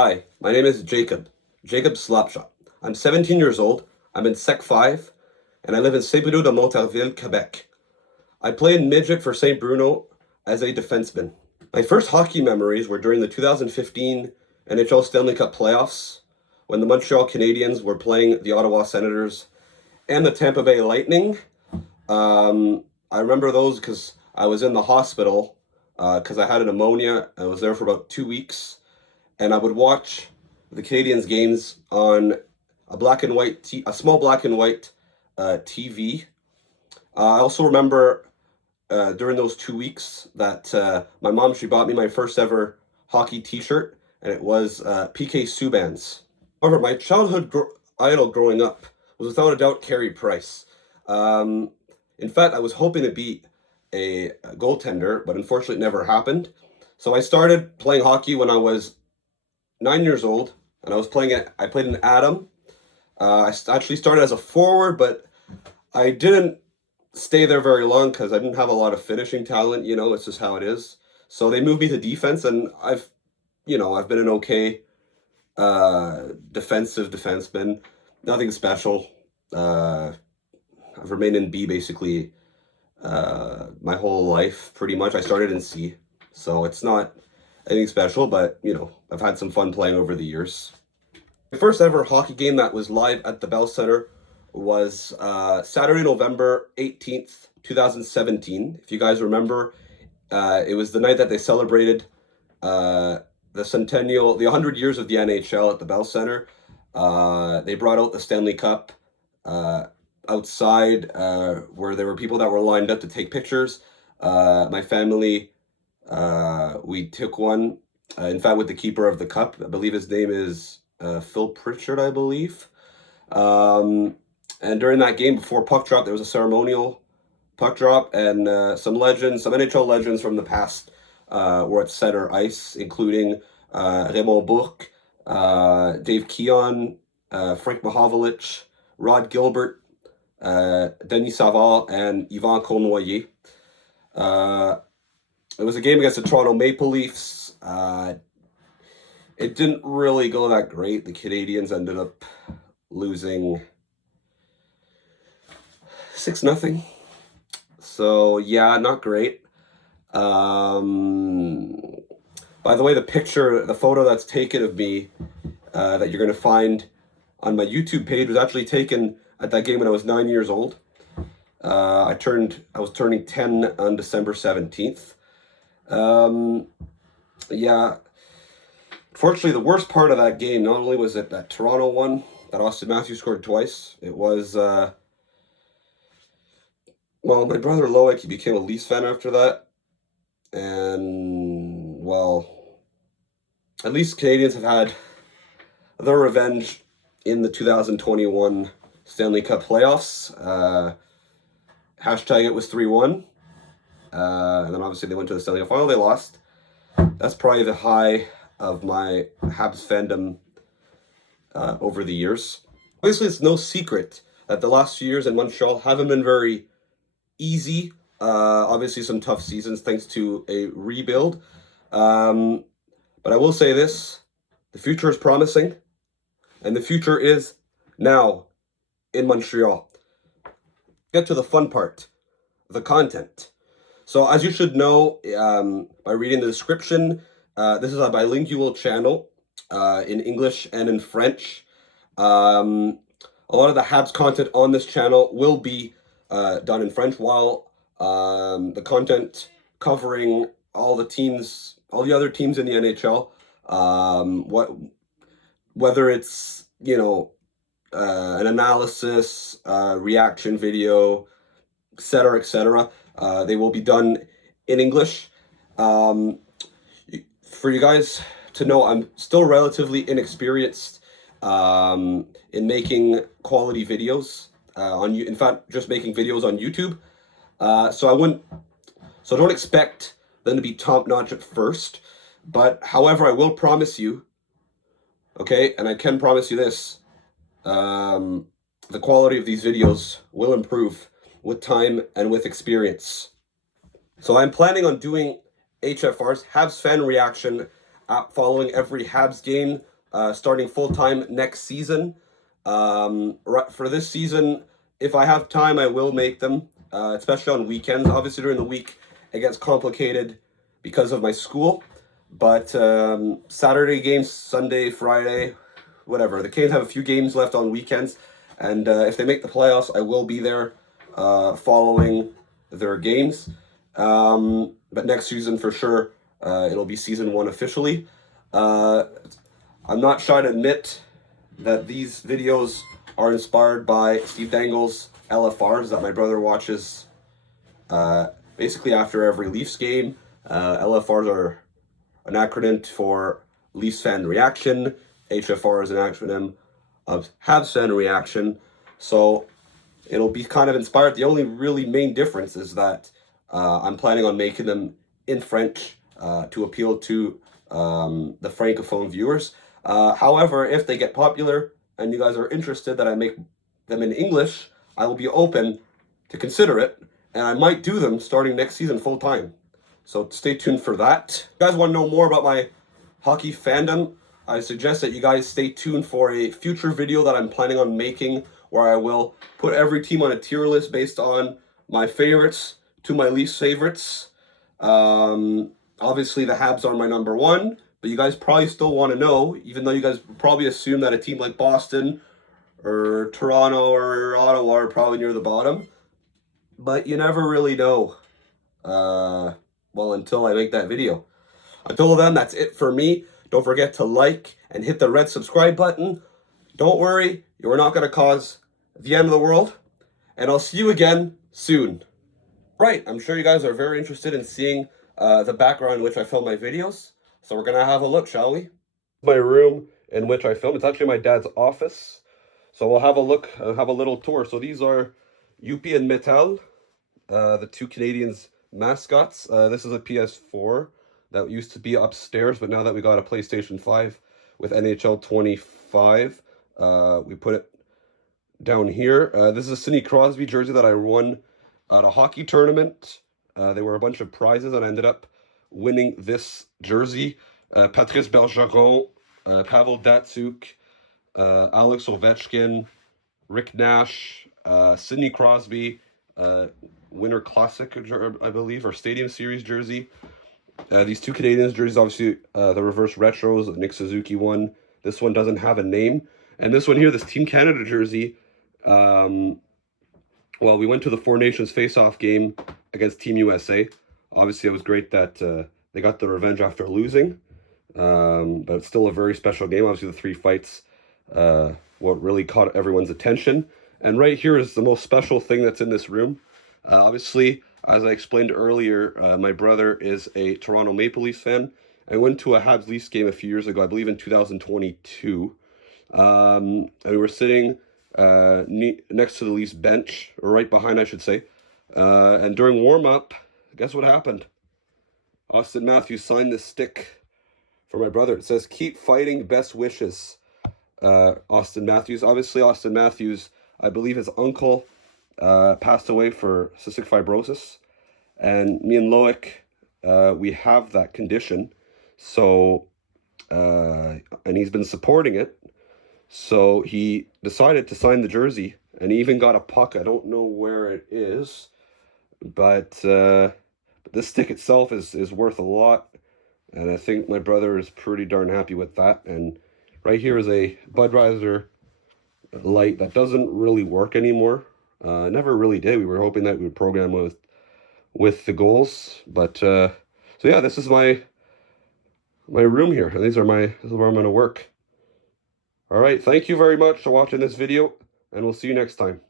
Hi, my name is Jacob Slapshot. I'm 17 years old, I'm in Sec 5, and I live in Saint-Bruno de Montarville, Quebec. I play in midget for St. Bruno as a defenseman. My first hockey memories were during the 2015 NHL Stanley Cup playoffs when the Montreal Canadiens were playing the Ottawa Senators and the Tampa Bay Lightning. I remember those because I was in the hospital because I had a pneumonia. I was there for about 2 weeks, and I would watch the Canadiens games on a small black and white TV. I also remember during those 2 weeks that my mom, she bought me my first ever hockey T-shirt, and it was PK Subban's. However, my idol growing up was without a doubt Carey Price. Um, in fact, I was hoping to be a goaltender, but unfortunately it never happened. So I started playing hockey when I was 9 years old, and I played in Adam. Actually started as a forward, but I didn't stay there very long because I didn't have a lot of finishing talent. It's just how it is. So they moved me to defense, and I've been an okay defensive defenseman. Nothing special. I've remained in B basically my whole life, pretty much. I started in C, so it's not anything special, but I've had some fun playing over the years. My first ever hockey game that was live at the Bell Center was Saturday, November 18th, 2017. If you guys remember, it was the night that they celebrated the 100 years of the NHL at the Bell Center. They brought out the Stanley Cup outside where there were people that were lined up to take pictures. My family, we took one, in fact, with the keeper of the cup. I believe his name is Phil Pritchard, I believe. And during that game, before puck drop, there was a ceremonial puck drop, and some NHL legends from the past were at center ice, including Raymond Bourque, Dave Keon, Frank Mahovlich, Rod Gilbert, Denis Savard, and Yvan Cournoyer. It was a game against the Toronto Maple Leafs. It didn't really go that great. The Canadiens ended up losing 6-0. So yeah, not great. By the way, the photo that's taken of me that you're going to find on my YouTube page was actually taken at that game when I was 9 years old. I was turning 10 on December 17th. Yeah. Fortunately, the worst part of that game, not only was it that Toronto won, that Austin Matthews scored twice, it was, my brother Loic, he became a Leafs fan after that. And, well, at least Canadiens have had their revenge in the 2021 Stanley Cup playoffs. Hashtag it was 3-1. And then obviously they went to the Stanley Cup final. They lost. That's probably the high of my Habs fandom over the years. Obviously, it's no secret that the last few years in Montreal haven't been very easy. Obviously, some tough seasons thanks to a rebuild. But I will say this, the future is promising, and the future is now in Montreal. Get to the fun part, the content. So as you should know by reading the description, this is a bilingual channel in English and in French. A lot of the Habs content on this channel will be done in French, while the content covering all the other teams in the NHL, whether it's an analysis, reaction video, etc., they will be done in English. For you guys to know, I'm still relatively inexperienced in making quality videos in fact, just making videos on YouTube. So don't expect them to be top notch at first. But however, I will promise you, okay, and I can promise you this, the quality of these videos will improve with time and with experience. So I'm planning on doing HFRs, Habs fan reaction, following every Habs game starting full-time next season. For this season, if I have time, I will make them, especially on weekends. Obviously, during the week, it gets complicated because of my school. But Saturday games, Sunday, Friday, whatever. The Canes have a few games left on weekends, and if they make the playoffs, I will be there following their games. But next season, for sure, it'll be season 1 officially. I'm not shy to admit that these videos are inspired by Steve Dangle's LFRs that my brother watches basically after every Leafs game. LFRs are an acronym for Leafs fan reaction. HFR is an acronym of Habs fan reaction. So it'll be kind of inspired. The only really main difference is that I'm planning on making them in French to appeal to the Francophone viewers. However, if they get popular and you guys are interested that I make them in English, I will be open to consider it, and I might do them starting next season full time. So stay tuned for that. If you guys want to know more about my hockey fandom, I suggest that you guys stay tuned for a future video that I'm planning on making where I will put every team on a tier list based on my favorites to my least favorites. Obviously, the Habs are my number 1, but you guys probably still want to know, even though you guys probably assume that a team like Boston or Toronto or Ottawa are probably near the bottom. But you never really know, well, until I make that video. Until then, that's it for me. Don't forget to like and hit the red subscribe button. Don't worry, you're not going to cause the end of the world. And I'll see you again soon. Right, I'm sure you guys are very interested in seeing the background in which I film my videos. So we're going to have a look, shall we? My room in which I film. It's actually my dad's office. So we'll have a look, have a little tour. So these are Yuppie and Metal, the two Canadians mascots. This is a PS4 that used to be upstairs, but now that we got a PlayStation 5 with NHL 25, we put it down here. This is a Sidney Crosby jersey that I won at a hockey tournament. There were a bunch of prizes, and I ended up winning this jersey. Patrice Bergeron, Pavel Datsyuk, Alex Ovechkin, Rick Nash, Sidney Crosby, Winter Classic, I believe, or Stadium Series jersey. These two Canadians jerseys, obviously the reverse retros, Nick Suzuki one. This one doesn't have a name. And this one here, this Team Canada jersey, well, we went to the Four Nations face-off game against Team USA. Obviously, it was great that they got the revenge after losing. But it's still a very special game. Obviously, the 3 fights, what really caught everyone's attention. And right here is the most special thing that's in this room. Obviously, as I explained earlier, my brother is a Toronto Maple Leafs fan. I went to a Habs Leafs game a few years ago, I believe in 2022. And we were sitting next to the Leafs bench, or right behind, I should say. And during warm-up, guess what happened? Austin Matthews signed this stick for my brother. It says, "Keep fighting, best wishes." Austin Matthews. Obviously, Austin Matthews, I believe his uncle passed away for cystic fibrosis. And me and Loic, we have that condition. So, and he's been supporting it. So he decided to sign the jersey, and he even got a puck. I don't know where it is, but this stick itself is worth a lot, and I think my brother is pretty darn happy with that. And right here is a Budweiser light that doesn't really work anymore. Never really did. We were hoping that we would program with the goals, but so yeah, this is my room here, and this is where I'm going to work. All right, thank you very much for watching this video, and we'll see you next time.